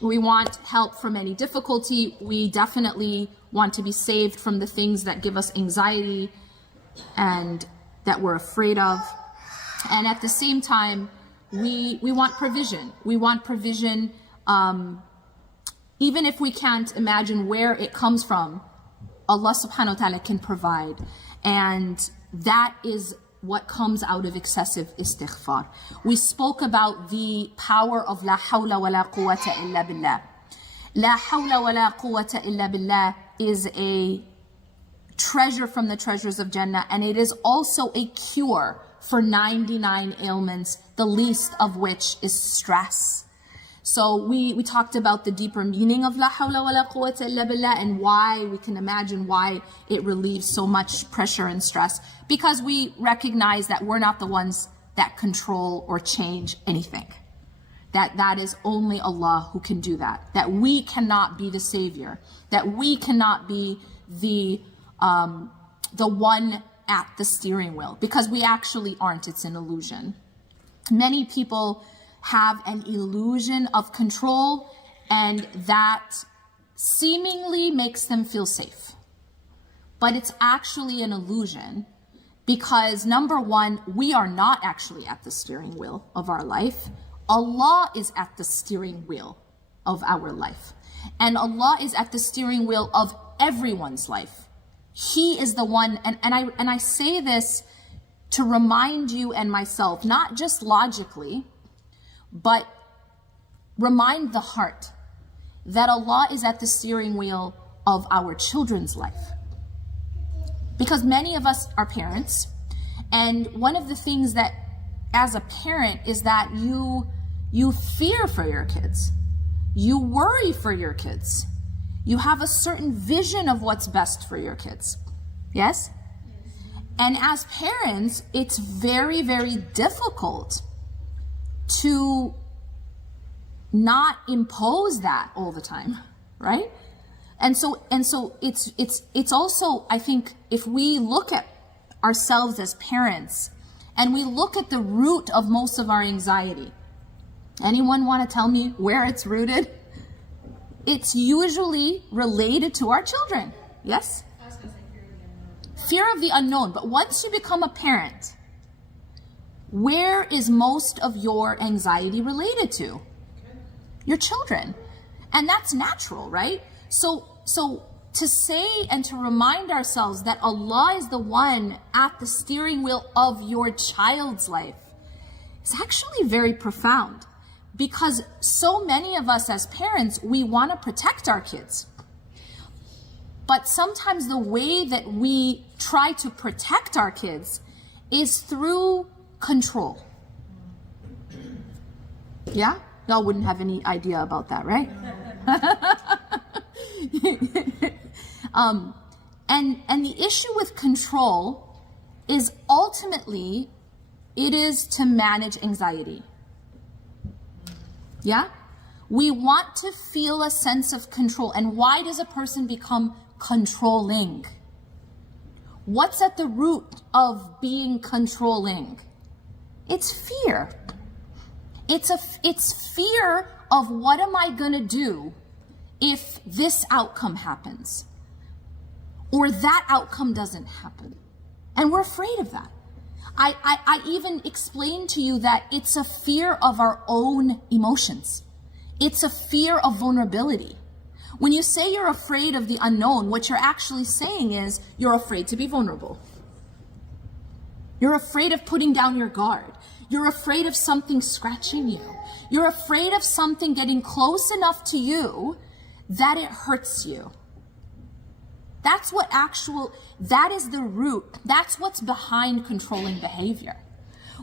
We want help from any difficulty. We definitely want to be saved from the things that give us anxiety and that we're afraid of. And at the same time, we want provision. We want provision, even if we can't imagine where it comes from, Allah subhanahu wa ta'ala can provide. And that is what comes out of excessive istighfar. We spoke about the power of la hawla wa la quwwata illa billah. La hawla wa la quwwata illa billah is a treasure from the treasures of Jannah, and it is also a cure for 99 ailments, the least of which is stress. So we talked about the deeper meaning of la hawla wa la quwwata illa billah and why we can imagine why it relieves so much pressure and stress, because we recognize that we're not the ones that control or change anything. That is only Allah who can do that. That we cannot be the savior. That we cannot be the one at the steering wheel, because we actually aren't. It's an illusion. Many people have an illusion of control, and that seemingly makes them feel safe. But it's actually an illusion, because number one, we are not actually at the steering wheel of our life. Allah is at the steering wheel of our life. And Allah is at the steering wheel of everyone's life. He is the one, and I say this to remind you and myself, not just logically, but remind the heart that Allah is at the steering wheel of our children's life. Because many of us are parents, and one of the things that as a parent is that you fear for your kids. You worry for your kids. You have a certain vision of what's best for your kids. Yes? And as parents, it's very, very difficult to not impose that all the time, right? And so it's also, I think, if we look at ourselves as parents and we look at the root of most of our anxiety, anyone want to tell me where it's rooted? It's usually related to our children. Yes? Fear of the unknown. But once you become a parent, where is most of your anxiety related to? Your children. And that's natural, right? So to say and to remind ourselves that Allah is the one at the steering wheel of your child's life is actually very profound, because so many of us as parents, we want to protect our kids. But sometimes the way that we try to protect our kids is through control. Yeah? Y'all wouldn't have any idea about that, right? And the issue with control is ultimately it is to manage anxiety. Yeah? We want to feel a sense of control. And why does a person become controlling? What's at the root of being controlling? It's fear. It's fear of what am I gonna do if this outcome happens or that outcome doesn't happen. And we're afraid of that. I even explained to you that it's a fear of our own emotions. It's a fear of vulnerability. When you say you're afraid of the unknown, what you're actually saying is you're afraid to be vulnerable. You're afraid of putting down your guard. You're afraid of something scratching you. You're afraid of something getting close enough to you that it hurts you. That is the root. That's what's behind controlling behavior.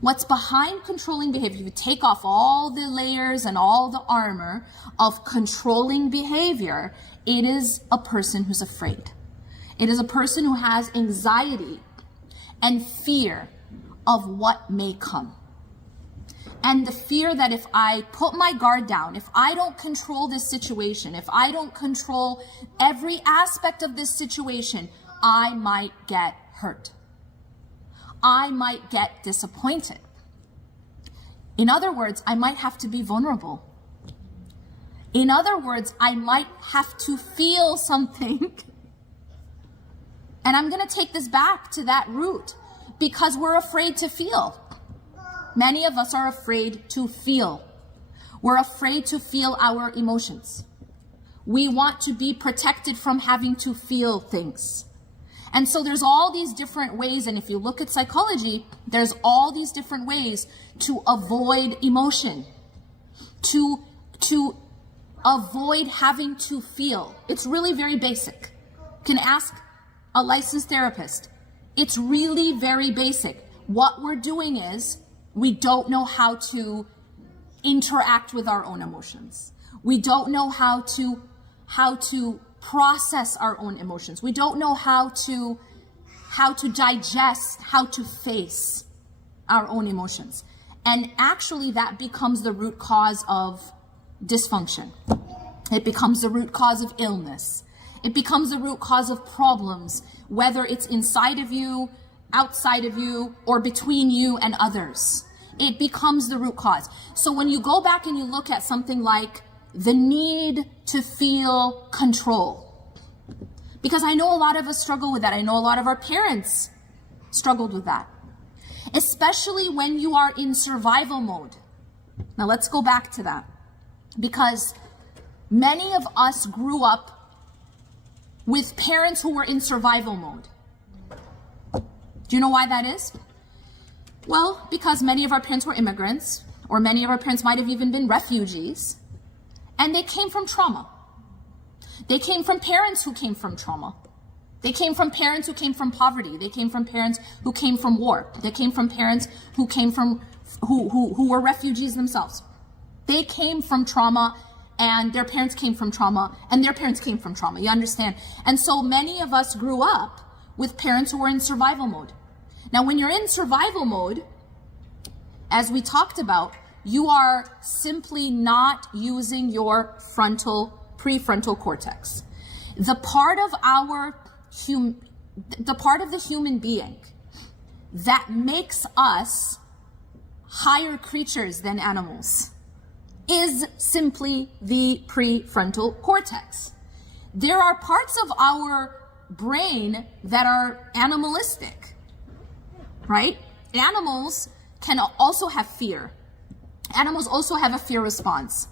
What's behind controlling behavior, if you take off all the layers and all the armor of controlling behavior, it is a person who's afraid. It is a person who has anxiety and fear of what may come. And the fear that if I put my guard down, if I don't control this situation, if I don't control every aspect of this situation, I might get hurt. I might get disappointed. In other words, I might have to be vulnerable. In other words, I might have to feel something. And I'm going to take this back to that root because we're afraid to feel. Many of us are afraid to feel. We're afraid to feel our emotions. We want to be protected from having to feel things. And so there's all these different ways, and if you look at psychology, there's all these different ways to avoid emotion, to avoid having to feel. It's really very basic. You can ask a licensed therapist. It's really very basic. What we're doing is we don't know how to interact with our own emotions. We don't know how to process our own emotions. We don't know how to digest, how to face our own emotions. And actually that becomes the root cause of dysfunction. It becomes the root cause of illness. It becomes the root cause of problems, whether it's inside of you, outside of you, or between you and others. It becomes the root cause. So when you go back and you look at something like the need to feel control, because I know a lot of us struggle with that. I know a lot of our parents struggled with that, especially when you are in survival mode. Now let's go back to that, because many of us grew up with parents who were in survival mode. Do you know why that is? Well, because many of our parents were immigrants, or many of our parents might have even been refugees, and they came from trauma. They came from parents who came from trauma. They came from parents who came from poverty. They came from parents who came from war. They came from parents who came from, who were refugees themselves. They came from trauma, and their parents came from trauma, and their parents came from trauma. You understand? And so many of us grew up with parents who were in survival mode. Now, when you're in survival mode, as we talked about, you are simply not using your prefrontal cortex. The part of the human being that makes us higher creatures than animals is simply the prefrontal cortex. There are parts of our brain that are animalistic, right? Animals can also have fear. Animals also have a fear response.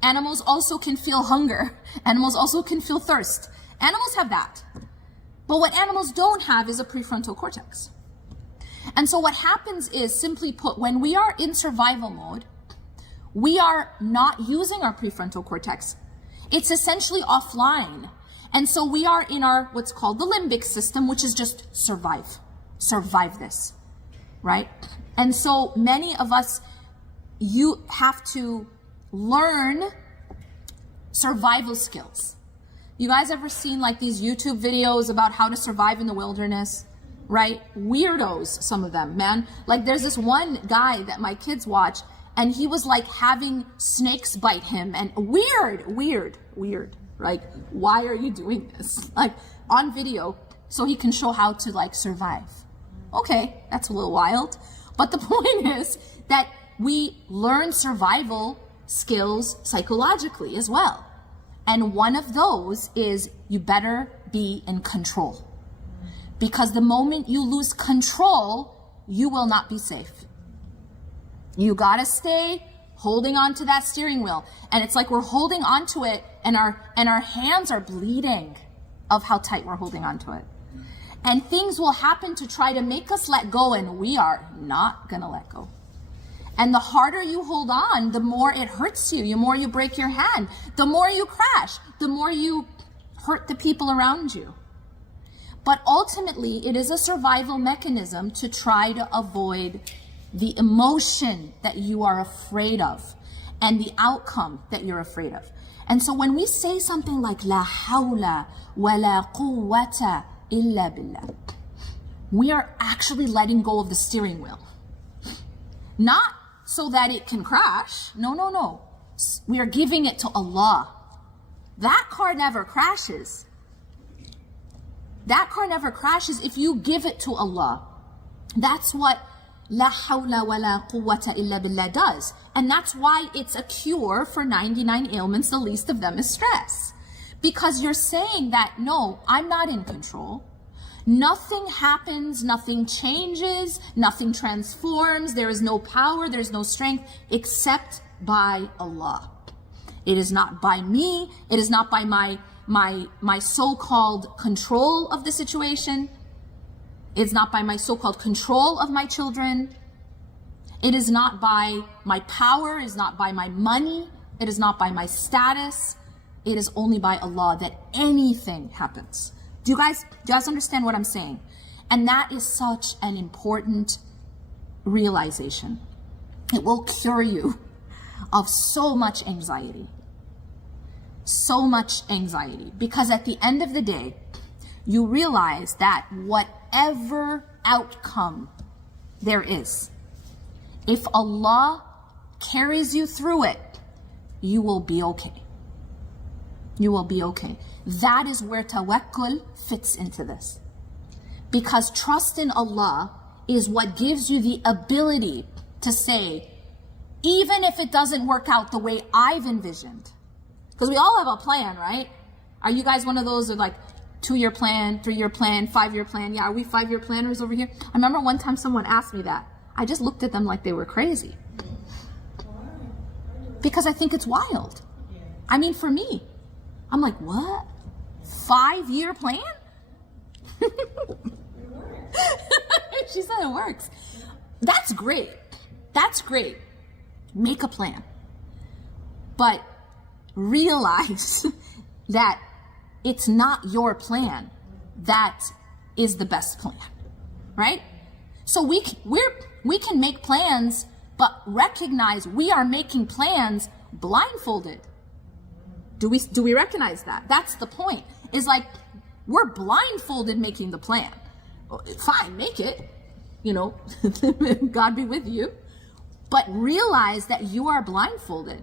Animals also can feel hunger. Animals also can feel thirst. Animals have that. But what animals don't have is a prefrontal cortex. And so what happens is, simply put, when we are in survival mode, we are not using our prefrontal cortex. It's essentially offline. And so we are in our, what's called the limbic system, which is just survive this, right? And so many of us, you have to learn survival skills. You guys ever seen like these YouTube videos about how to survive in the wilderness, right? Weirdos, some of them, man. Like there's this one guy that my kids watch, and he was like having snakes bite him, and weird. Like, why are you doing this? Like on video, so he can show how to like survive. Okay, that's a little wild. But the point is that we learn survival skills psychologically as well. And one of those is you better be in control. Because the moment you lose control, you will not be safe. You gotta stay holding on to that steering wheel. And it's like we're holding onto it and our hands are bleeding of how tight we're holding onto it. And things will happen to try to make us let go, and we are not gonna let go. And the harder you hold on, the more it hurts you. The more you break your hand, the more you crash, the more you hurt the people around you. But ultimately, it is a survival mechanism to try to avoid the emotion that you are afraid of and the outcome that you're afraid of. And so when we say something like la hawla wa la quwwata illa billah, we are actually letting go of the steering wheel. Not so that it can crash. No. We are giving it to Allah. That car never crashes. That car never crashes if you give it to Allah. That's what La hawla wa la quwwata illa billah does. And that's why it's a cure for 99 ailments, the least of them is stress. Because you're saying that, no, I'm not in control. Nothing happens, nothing changes, nothing transforms. There is no power, there's no strength except by Allah. It is not by me. It is not by my so-called control of the situation. It's not by my so-called control of my children. It is not by my power. It is not by my money. It is not by my status. It is only by Allah that anything happens. Do you guys understand what I'm saying? And that is such an important realization. It will cure you of so much anxiety. So much anxiety. Because at the end of the day, you realize that whatever outcome there is, if Allah carries you through it, you will be okay. You will be okay. That is where tawakkul fits into this. Because trust in Allah is what gives you the ability to say, even if it doesn't work out the way I've envisioned, because we all have a plan, right? Are you guys one of those that like 2-year plan, 3-year plan, 5-year plan? Yeah, are we 5-year planners over here? I remember one time someone asked me that. I just looked at them like they were crazy. Because I think it's wild. I mean, for me, I'm like, what? 5-year plan? She said it works. That's great. That's great. Make a plan. But realize that it's not your plan that is the best plan, right? So we can make plans, but recognize we are making plans blindfolded. Do we recognize that? That's the point. Is like we're blindfolded making the plan. Fine, make it. You know, God be with you. But realize that you are blindfolded.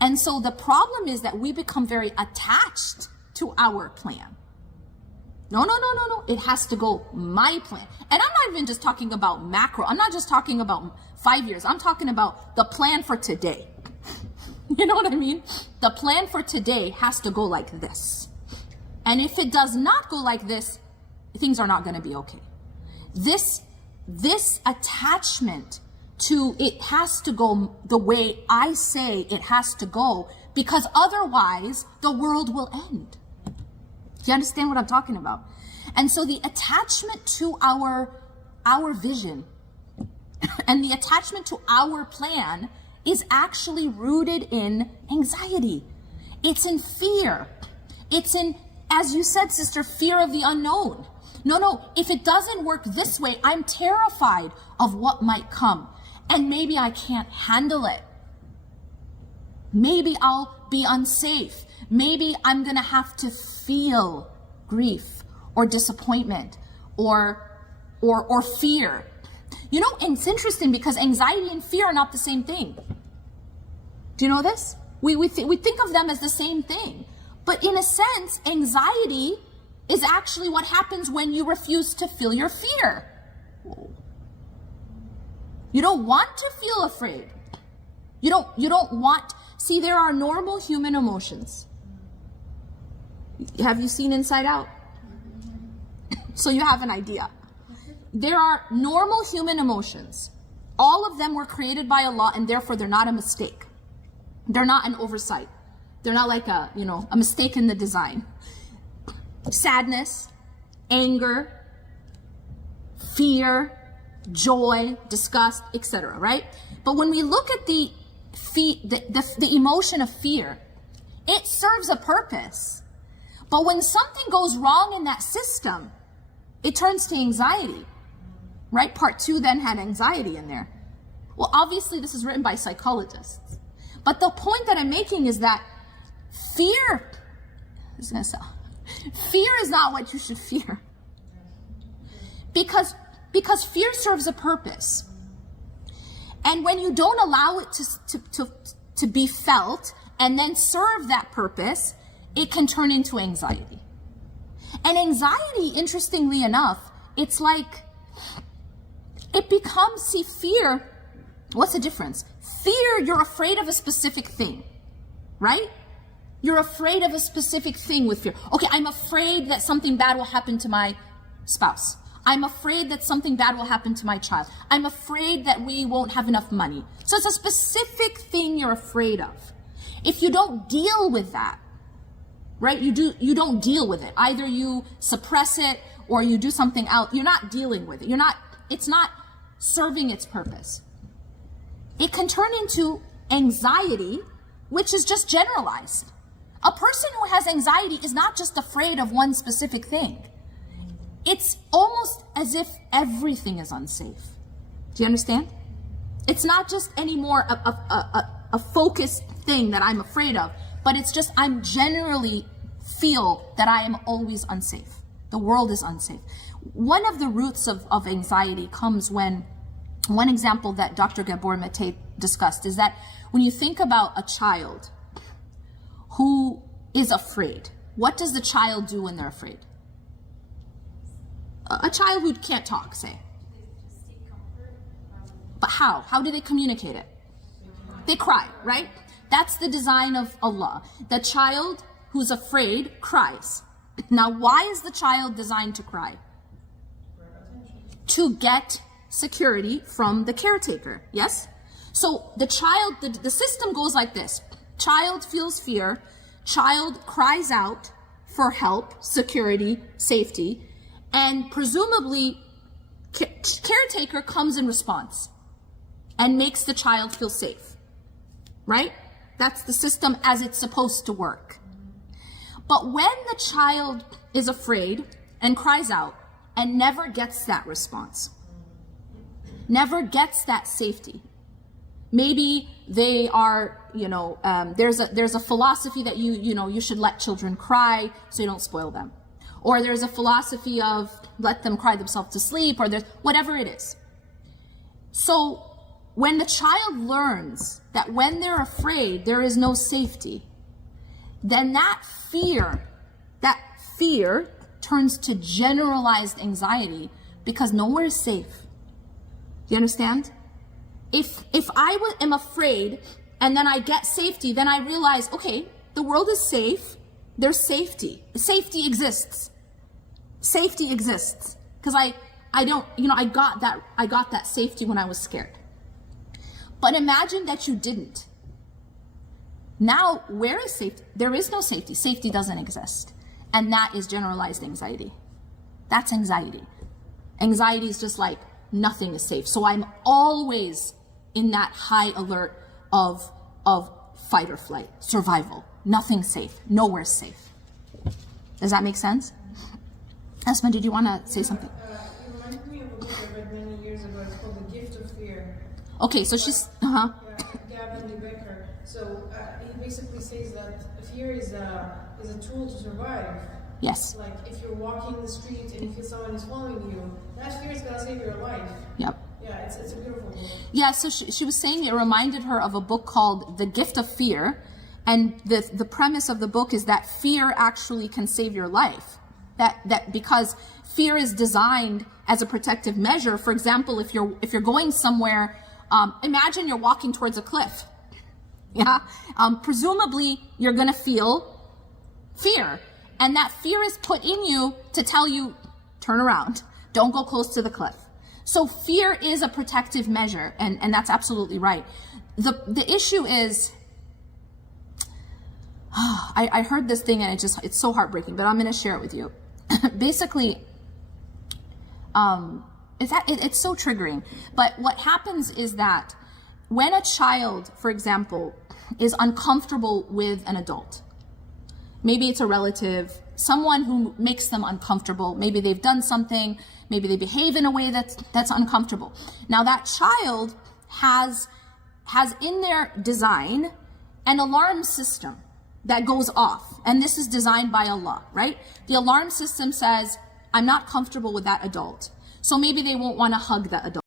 And so the problem is that we become very attached to our plan. No. It has to go my plan. And I'm not even just talking about macro. I'm not just talking about 5 years. I'm talking about the plan for today. You know what I mean? The plan for today has to go like this. And if it does not go like this, things are not going to be okay. This attachment to it has to go the way I say it has to go, because otherwise the world will end. Do you understand what I'm talking about? And so the attachment to our vision and the attachment to our plan is actually rooted in anxiety. It's in fear. It's in, as you said, sister, fear of the unknown. No, if it doesn't work this way, I'm terrified of what might come. And maybe I can't handle it. Maybe I'll be unsafe. Maybe I'm gonna have to feel grief or disappointment or fear. You know, and it's interesting because anxiety and fear are not the same thing. Do you know this? We think of them as the same thing. But in a sense, anxiety is actually what happens when you refuse to feel your fear. You don't want to feel afraid. You don't want, see, there are normal human emotions. Have you seen Inside Out? So you have an idea. There are normal human emotions. All of them were created by Allah, and therefore they're not a mistake. They're not an oversight. They're not like a mistake in the design. Sadness, anger, fear, joy, disgust, etc., right? But when we look at the emotion of fear, it serves a purpose. But when something goes wrong in that system, it turns to anxiety, right? Part 2 then had anxiety in there. Well, obviously this is written by psychologists. But the point that I'm making is that fear is not what you should fear. Because fear serves a purpose. And when you don't allow it to be felt and then serve that purpose, it can turn into anxiety. And anxiety, interestingly enough, it's like it becomes, see, fear, what's the difference? Fear, you're afraid of a specific thing, right? You're afraid of a specific thing with fear. Okay, I'm afraid that something bad will happen to my spouse. I'm afraid that something bad will happen to my child. I'm afraid that we won't have enough money. So it's a specific thing you're afraid of. If you don't deal with that, right? You don't deal with it. Either you suppress it or you do something else. You're not dealing with it. It's not serving its purpose. It can turn into anxiety, which is just generalized. A person who has anxiety is not just afraid of one specific thing. It's almost as if everything is unsafe. Do you understand? It's not just anymore a focused thing that I'm afraid of, but it's just I'm generally feel that I am always unsafe. The world is unsafe. One of the roots of anxiety comes when, one example that Dr. Gabor Mate discussed is that when you think about a child who is afraid, what does the child do when they're afraid? A child who can't talk, say. But how? How do they communicate it? They cry, right? That's the design of Allah. The child who's afraid cries. Now, why is the child designed to cry? To get security from the caretaker, yes? So the child, the system goes like this. Child feels fear. Child cries out for help, security, safety. And presumably, caretaker comes in response and makes the child feel safe, right? That's the system as it's supposed to work. But when the child is afraid and cries out and never gets that response, never gets that safety, maybe they are, there's a philosophy that you should let children cry so you don't spoil them. Or there's a philosophy of let them cry themselves to sleep, or there's whatever it is. So when the child learns that when they're afraid, there is no safety, then that fear turns to generalized anxiety because nowhere is safe. Do you understand? If I am afraid and then I get safety, then I realize, okay, the world is safe. There's safety. Safety exists. Safety exists because I got that safety when I was scared. But imagine that you didn't. Now, where is safety? There is no safety. Safety doesn't exist. And that is generalized anxiety. That's anxiety. Anxiety is just like nothing is safe. So I'm always in that high alert of fight or flight, survival. Nothing's safe. Nowhere's safe. Does that make sense? Asma, did you want to say something? You reminded me of a book I read many years ago. It's called The Gift of Fear. Okay, so she's, Gavin dhikr. So he basically says that fear is a tool to survive. Yes. Like if you're walking the street and you feel someone is following you, that fear is going to save your life. Yep. Yeah, it's a beautiful book. Yeah, so she was saying it reminded her of a book called The Gift of Fear. And the premise of the book is that fear actually can save your life. That because fear is designed as a protective measure. For example, if you're going somewhere, imagine you're walking towards a cliff. Yeah, presumably you're gonna feel fear, and that fear is put in you to tell you, turn around, don't go close to the cliff. So fear is a protective measure, and that's absolutely right. The issue is, I heard this thing and it's so heartbreaking, but I'm gonna share it with you. Basically, it's so triggering. But what happens is that when a child, for example, is uncomfortable with an adult, maybe it's a relative, someone who makes them uncomfortable, maybe they've done something, maybe they behave in a way that's uncomfortable. Now that child has in their design an alarm system that goes off. And this is designed by Allah, right? The alarm system says, I'm not comfortable with that adult. So maybe they won't want to hug that adult.